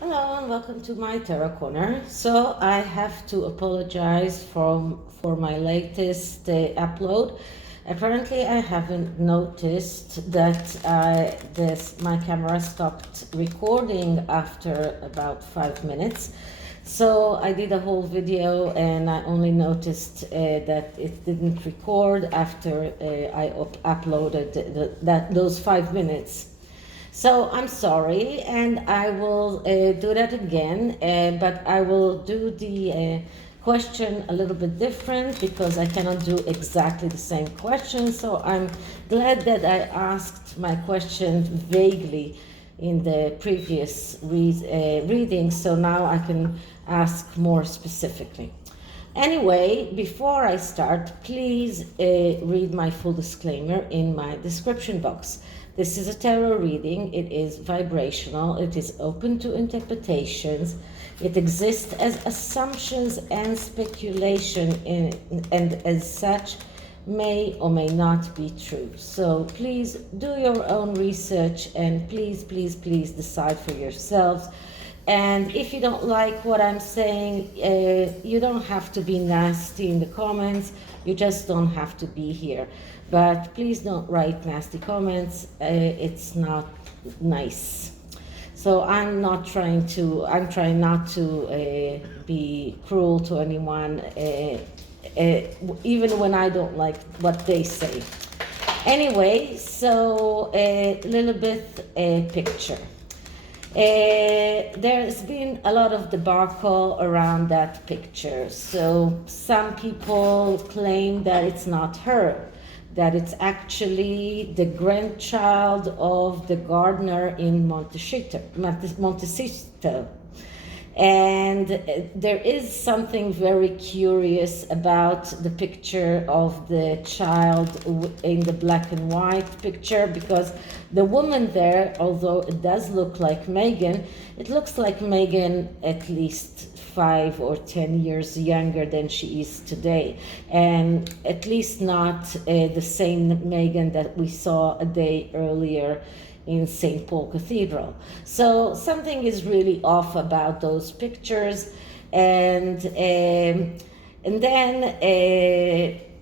Hello and welcome to my Tarot Corner. So I have to apologize for my latest upload. Apparently I haven't noticed that my camera stopped recording after about 5 minutes. So I did a whole video and I only noticed that it didn't record after I uploaded those 5 minutes. So I'm sorry, and I will do that again, but I will do the question a little bit different because I cannot do exactly the same question. So I'm glad that I asked my question vaguely in the previous reading, so now I can ask more specifically. Anyway, before I start, please read my full disclaimer in my description box. This is a tarot reading. It is vibrational. It is open to interpretations. It exists as assumptions and speculation, and as such may or may not be true. So please do your own research and please decide for yourselves. And if you don't like what I'm saying, you don't have to be nasty in the comments. You just don't have to be here. But please don't write nasty comments. It's not nice. So I'm trying not to be cruel to anyone, even when I don't like what they say. Anyway, so a little bit picture. There's been a lot of debacle around that picture. So some people claim that it's not her, that it's actually the grandchild of the gardener in Montecito. And there is something very curious about the picture of the child in the black and white picture, because the woman there, although it does look like Meghan, it looks like Meghan at least 5 or 10 years younger than she is today, and at least not the same Meghan that we saw a day earlier in St. Paul Cathedral. So something is really off about those pictures. And then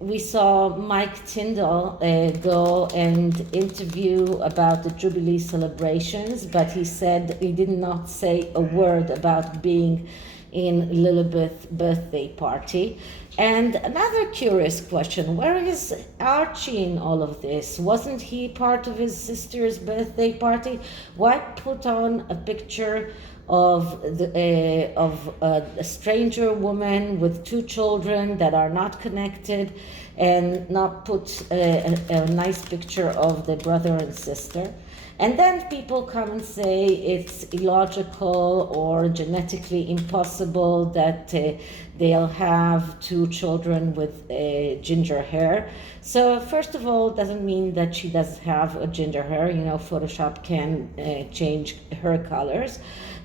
we saw Mike Tyndall go and interview about the Jubilee celebrations, but he said he did not say a word about being in Lilibet's birthday party. And another curious question, where is Archie in all of this? Wasn't he part of his sister's birthday party? Why put on a picture of a stranger woman with 2 children that are not connected, and not put a nice picture of the brother and sister? And then people come and say it's illogical or genetically impossible that they'll have 2 children with ginger hair. So first of all, it doesn't mean that she does have a ginger hair. You know, Photoshop can change her colors.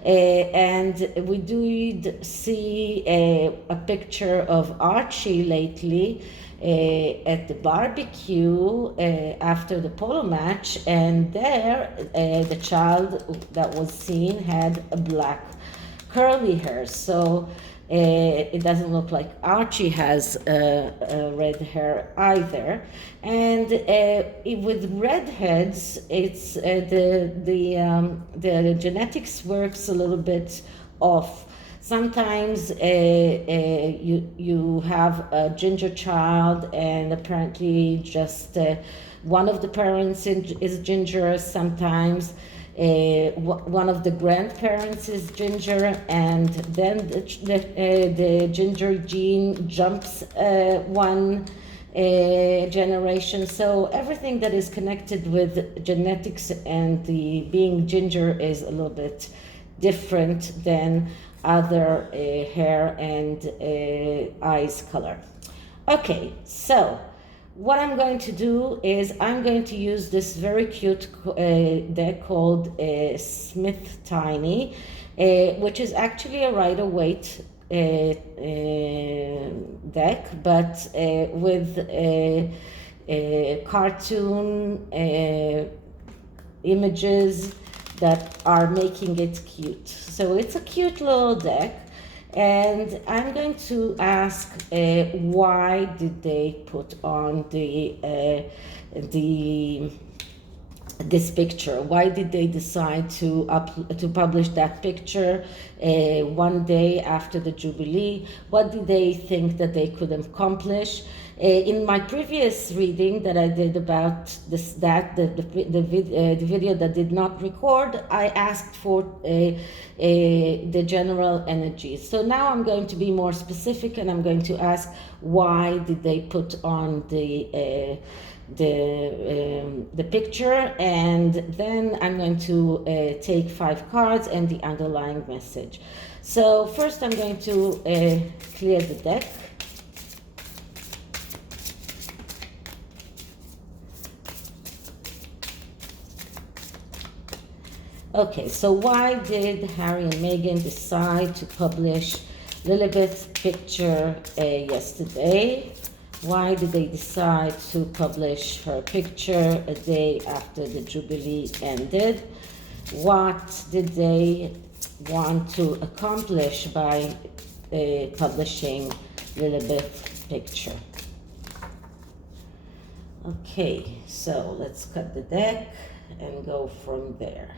And we do see a picture of Archie lately at the barbecue after the polo match, and there the child that was seen had a black curly hair. So it doesn't look like Archie has red hair either. And with redheads, it's the genetics works a little bit off. Sometimes you have a ginger child, and apparently just one of the parents is ginger. Sometimes one of the grandparents is ginger, and then the ginger gene jumps one generation. So everything that is connected with genetics and the being ginger is a little bit different than other hair and eyes color. Okay, so what I'm going to do is I'm going to use this very cute deck called SMITHTINY, which is actually a Rider-Waite deck, but with cartoon images that are making it cute. So it's a cute little deck. And I'm going to ask why did they put on this picture? Why did they decide to publish that picture one day after the Jubilee? What did they think that they could accomplish? In my previous reading that I did about the video that did not record, I asked for the general energy. So now I'm going to be more specific, and I'm going to ask why did they put on the picture, and then I'm going to take 5 cards and the underlying message. So first I'm going to clear the deck. Okay, so why did Harry and Meghan decide to publish Lilibet's picture yesterday? Why did they decide to publish her picture a day after the Jubilee ended? What did they want to accomplish by publishing Lilibet's picture? Okay, so let's cut the deck and go from there.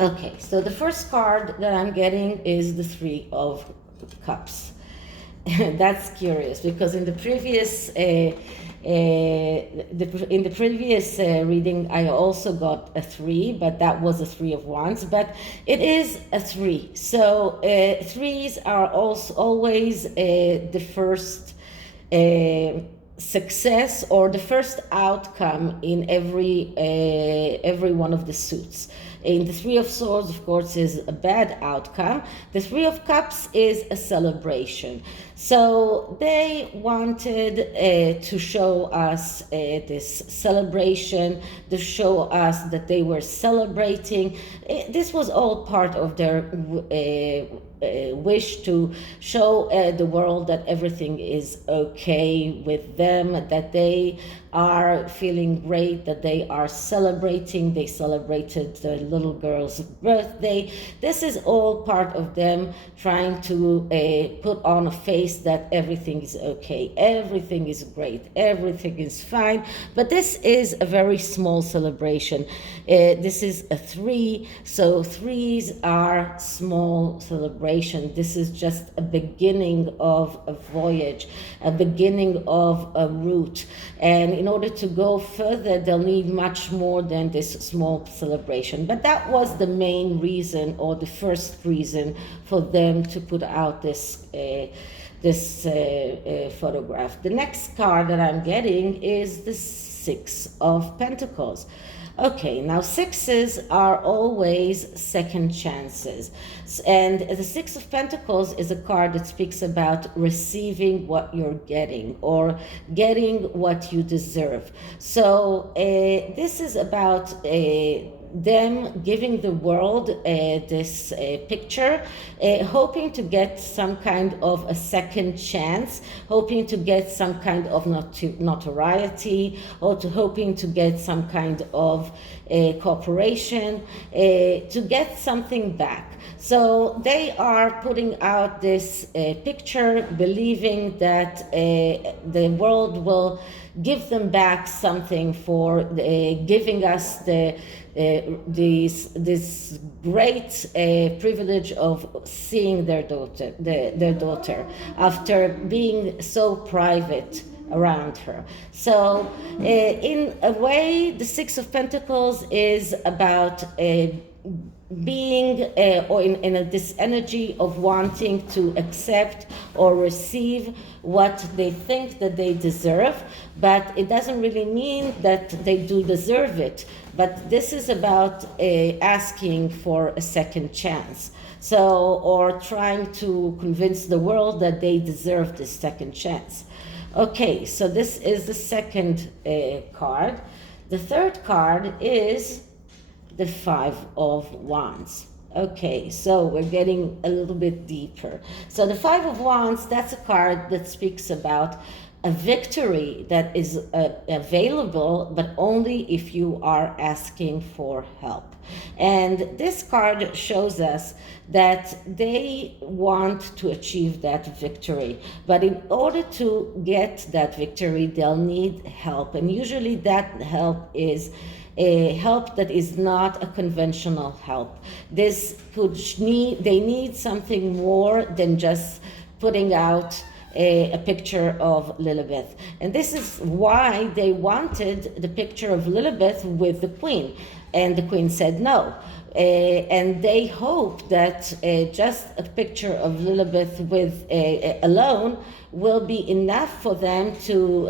Okay, so the first card that I'm getting is the 3 of Cups. That's curious because in the previous reading I also got a 3, but that was a 3 of Wands. But it is a 3, so 3s are also always the first success or the first outcome in every one of the suits. In the 3 of Swords, of course, is a bad outcome. The 3 of Cups is a celebration. So they wanted to show us this celebration, to show us that they were celebrating. This was all part of their wish to show the world that everything is okay with them, that they are feeling great, that they are celebrating. They celebrated the little girl's birthday. This is all part of them trying to put on a face that everything is okay, everything is great, everything is fine. But this is a very small celebration. This is a 3, so 3s are small celebration. This is just a beginning of a voyage, a beginning of a route. And in order to go further, they'll need much more than this small celebration. But that was the main reason, or the first reason, for them to put out this photograph. The next card that I'm getting is the 6 of Pentacles. Okay, now 6s are always second chances. And the 6 of Pentacles is a card that speaks about receiving what you're getting, or getting what you deserve. So this is about them giving the world this picture, hoping to get some kind of a second chance, hoping to get some kind of notoriety, or hoping to get some kind of cooperation, to get something back. So they are putting out this picture, believing that the world will give them back something for giving us this great privilege of seeing their daughter after being so private around her. So in a way, the 6 of Pentacles is about being or in this energy of wanting to accept or receive what they think that they deserve, but it doesn't really mean that they do deserve it. But this is about asking for a second chance, so, or trying to convince the world that they deserve this second chance. Okay, so this is the second card. The third card is the 5 of Wands. Okay, so we're getting a little bit deeper. So the 5 of Wands, that's a card that speaks about a victory that is available, but only if you are asking for help. And this card shows us that they want to achieve that victory, but in order to get that victory, they'll need help. And usually that help is a help that is not a conventional help. They need something more than just putting out a picture of Lilibet. And this is why they wanted the picture of Lilibet with the queen. And the queen said no. And they hope that just a picture of Lilibet with alone will be enough for them to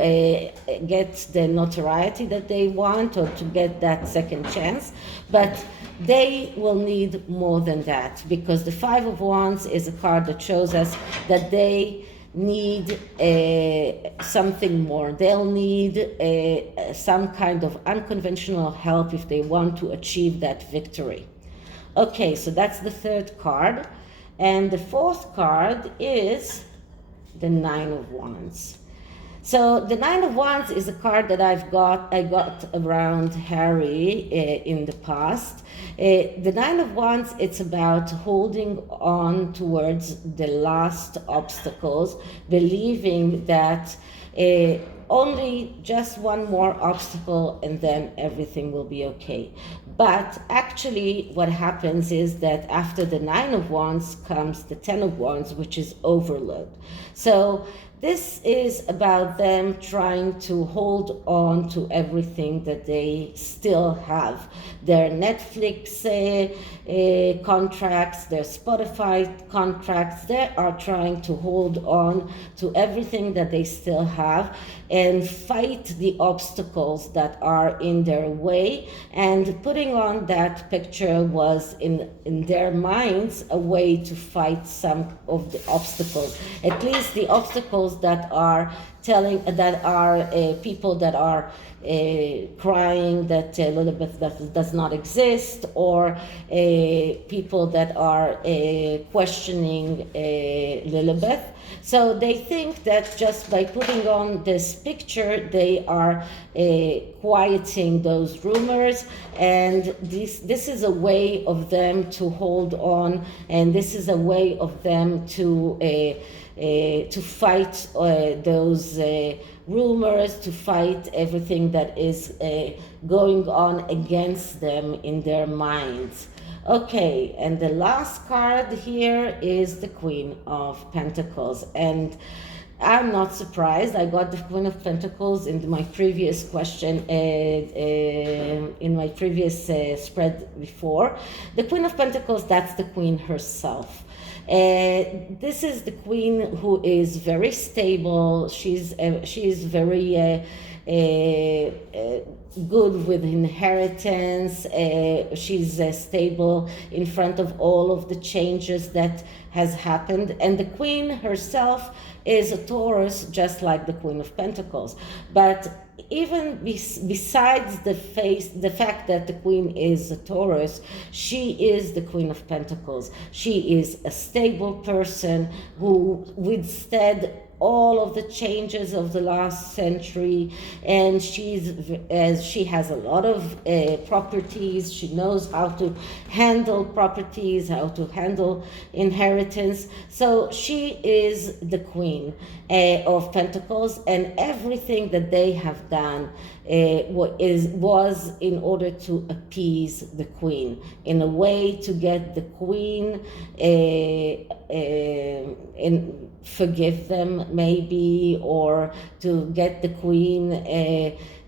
get the notoriety that they want, or to get that second chance. But they will need more than that, because the Five of Wands is a card that shows us that they need something more. They'll need some kind of unconventional help if they want to achieve that victory. Okay, so that's the third card. And the fourth card is the Nine of Wands. So the Nine of Wands is a card that I got around Harry in the past. The Nine of Wands, it's about holding on towards the last obstacles, believing that only just one more obstacle and then everything will be okay. But actually what happens is that after the Nine of Wands comes the Ten of Wands, which is overload. So this is about them trying to hold on to everything that they still have. Their Netflix contracts, their Spotify contracts, they are trying to hold on to everything that they still have and fight the obstacles that are in their way. And putting on that picture was in their minds a way to fight some of the obstacles, at least the obstacles that are people that are crying that Lilibet does not exist, or people that are questioning Lilibet. So they think that just by putting on this picture, they are quieting those rumors, and this is a way of them to hold on, and this is a way of them to fight those rumors, to fight everything that is going on against them in their minds. Okay, and the last card here is the Queen of Pentacles. And I'm not surprised. I got the Queen of Pentacles in my previous question, in my previous spread before. The Queen of Pentacles, that's the Queen herself. This is the Queen who is very stable. She's very good with inheritance. She's stable in front of all of the changes that has happened. And the Queen herself is a Taurus, just like the Queen of Pentacles. But even besides the fact that the Queen is a Taurus, she is the Queen of Pentacles. She is a stable person who withstood all of the changes of the last century, and she has a lot of properties. She knows how to handle properties, how to handle inheritance. So she is the Queen of Pentacles, and everything that they have done was in order to appease the Queen, in a way to get the Queen and forgive them maybe, or to get the Queen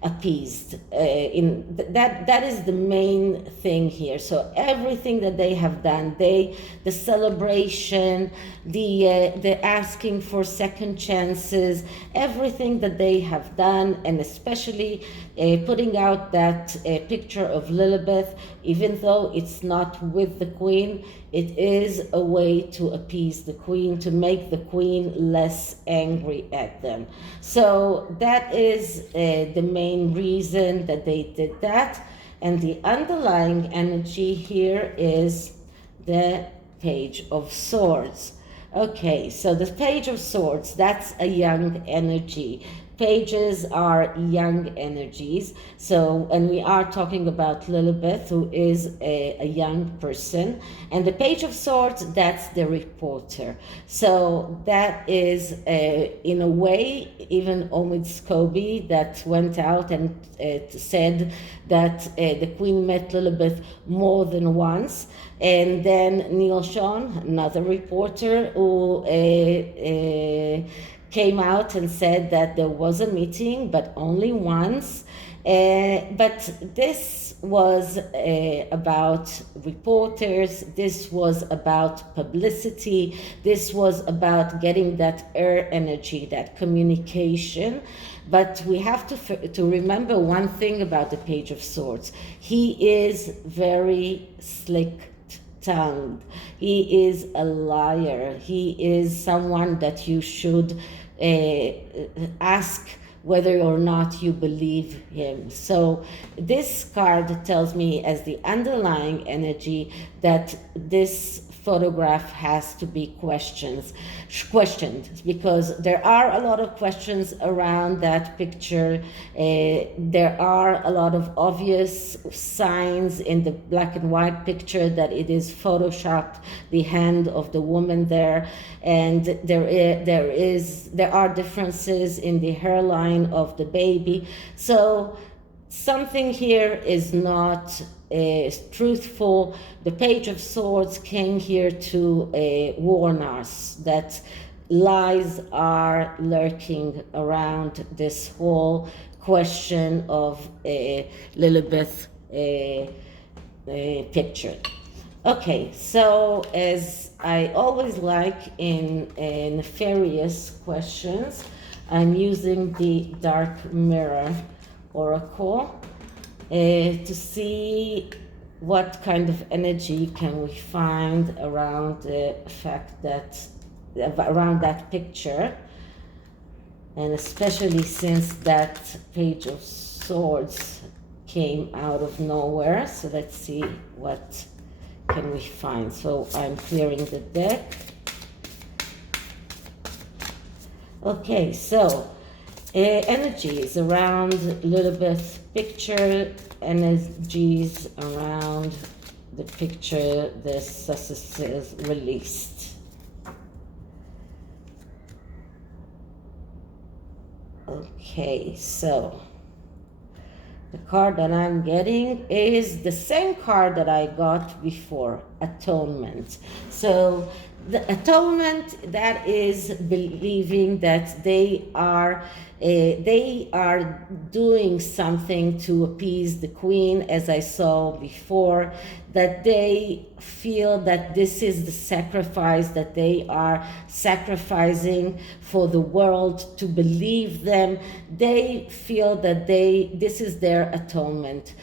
appeased. That is the main thing here. So everything that they have done, the celebration, the asking for second chances, everything that they have done, and especially putting out that picture of Lilibet, even though it's not with the Queen, it is a way to appease the Queen, to make the Queen less angry at them. So that is the main reason that they did that. And the underlying energy here is the Page of Swords. Okay, so the Page of Swords, that's a young energy. Pages are young energies. So, and we are talking about Lilibet, who is a young person. And the Page of Swords, that's the reporter. So that is, in a way, even Omid Scobie that went out and said that the Queen met Lilibet more than once. And then Neil Sean, another reporter, who came out and said that there was a meeting, but only once. But this was about reporters, this was about publicity, this was about getting that air energy, that communication. But we have to remember one thing about the Page of Swords. He is very slick-tongued. He is a liar. He is someone that you should ask whether or not you believe him. So this card tells me as the underlying energy that this photograph has to be questioned, because there are a lot of questions around that picture. There are a lot of obvious signs in the black and white picture that it is photoshopped, the hand of the woman there, and there are differences in the hairline of the baby. So something here is not truthful. The Page of Swords came here to warn us that lies are lurking around this whole question of Lilibet picture. Okay, so as I always like in nefarious questions, I'm using the Dark Mirror Oracle to see what kind of energy can we find around the fact that, around that picture, and especially since that Page of Swords came out of nowhere. So let's see what can we find. So I'm clearing the deck. Okay, so energies around Lilibet's picture, energies around the picture the successes released. Okay, so the card that I'm getting is the same card that I got before, Atonement. So the atonement, that is believing that they are doing something to appease the queen, as I saw before, that they feel that this is the sacrifice that they are sacrificing for the world to believe them. They feel that this is their atonement.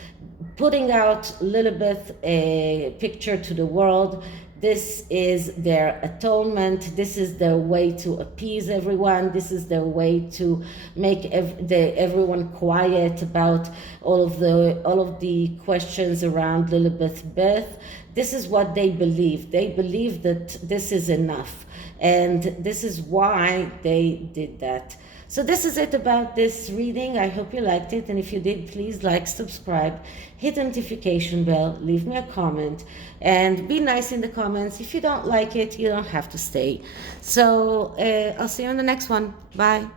Putting out Lilibet a picture to the world, this is their atonement. This is their way to appease everyone. This is their way to make everyone quiet about all of the questions around Lilibet's birth. This is what they believe. They believe that this is enough, and this is why they did that. So this is it about this reading. I hope you liked it, and if you did, please like, subscribe, hit the notification bell, leave me a comment, and be nice in the comments. If you don't like it, you don't have to stay. So I'll see you on the next one. Bye.